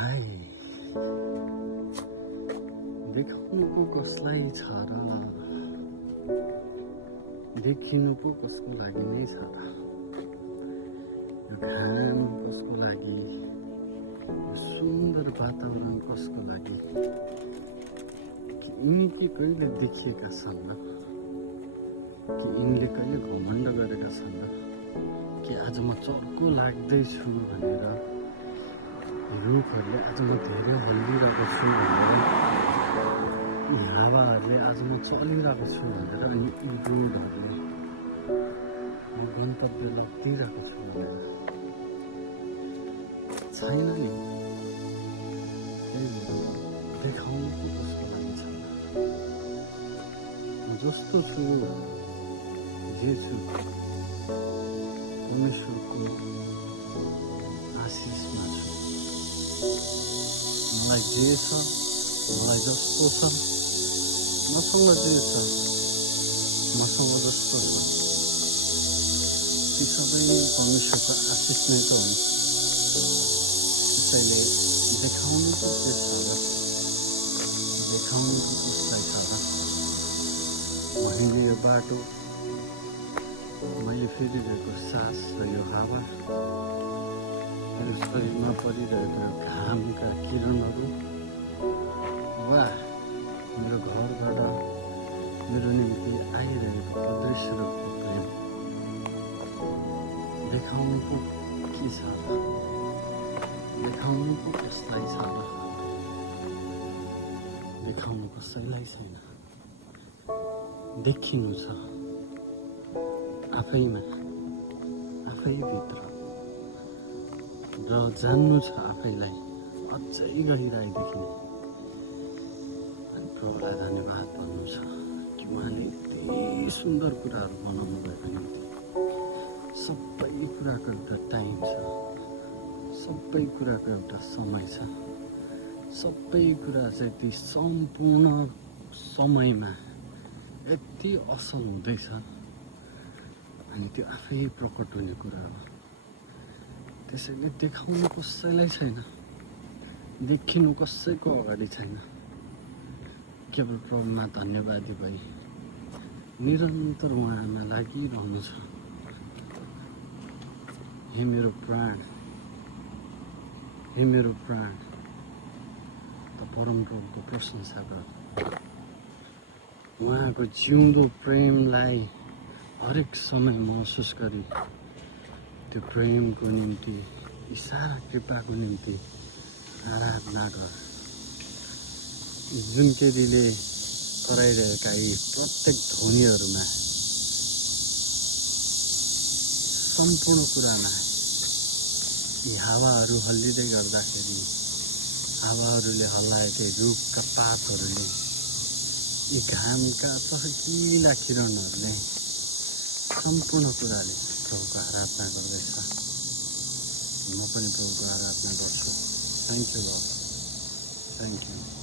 हाय देखाउनु पो कसलाई छ र देखिनु पो कसको लागि नै छ र यो घाम कसको लागि यो सुन्दर वातावरण कसको लागि कि यिनी के कहिले देखिएका छन् र कि यिनले कहिले घमण्ड गरेका छन् र कि आज म चर्को लाग्दैछु भनेर रुखहरूले आज म धेरै हल्लिरहेको छु भनेर यी हावाहरूले आज म चलिरहेको छु भनेर अनि यी रोडहरूले म गन्तव्य लगिरहेको छु भनेर छैन नि त्यही भएर देखाउनु पो कसको लागि छ म जस्तो छु जे छु परमेश्वरको आशिषमा छु मलाई जे छ मलाई जस्तो छ मसँग जे छ मसँग जस्तो छ ती सबै परमेश्वरको आशिष नै त हुन् त्यसैले देखाउनु पो के छ र देखाउनु पो कसलाई छ र मैले यो बाटो मैले फेरिरहेको सास र यो हावा मेरो शरीरमा परिरहेको घामका किरणहरू वा मेरो घरबाट मेरो निम्ति आइरहेको अदृश्यहरूको प्रेम देखाउनु पो के छ र देखाउनु पो कसलाई छ र देखाउनु कसैलाई छैन देखिनु छ आफैमा आफैभित्र र जान्नु छ आफैलाई अझै गहिराइदेखि अनि प्रभुलाई धन्यवाद भन्नु छ कि उहाँले यति सुन्दर कुराहरू बनाउनु भएको निम्ति सबै कुराको एउटा टाइम छ सबै कुराको एउटा समय छ सबै कुरा चाहिँ ती सम्पूर्ण समयमा यति असल हुँदैछ अनि त्यो आफै प्रकट हुने कुरा हो त्यसैले देखाउनु कसैलाई छैन देखिनु कसैको अगाडि छैन केवल प्रभुमा धन्यवादी भई निरन्तर उहाँमा लागिरहनु छ हे मेरो प्राण त परमप्रभुको प्रशंसा गर उहाँको जिउँदो प्रेमलाई हरेक समय महसुस गरी त्यो प्रेमको निम्ति यी सारा कृपाको निम्ति आराधना गर जुन केटीले कराइरहेका यी प्रत्येक ध्वनिहरूमा सम्पूर्ण कुरामा यी हावाहरू हल्लिँदै गर्दाखेरि हावाहरूले हल्लाएकै रुखका पातहरूले यी घामका चहकिला किरणहरूले सम्पूर्ण कुराले प्रभुको आराधना गर्दैछ म पनि प्रभुको आराधना गर्छु thank you lord thank you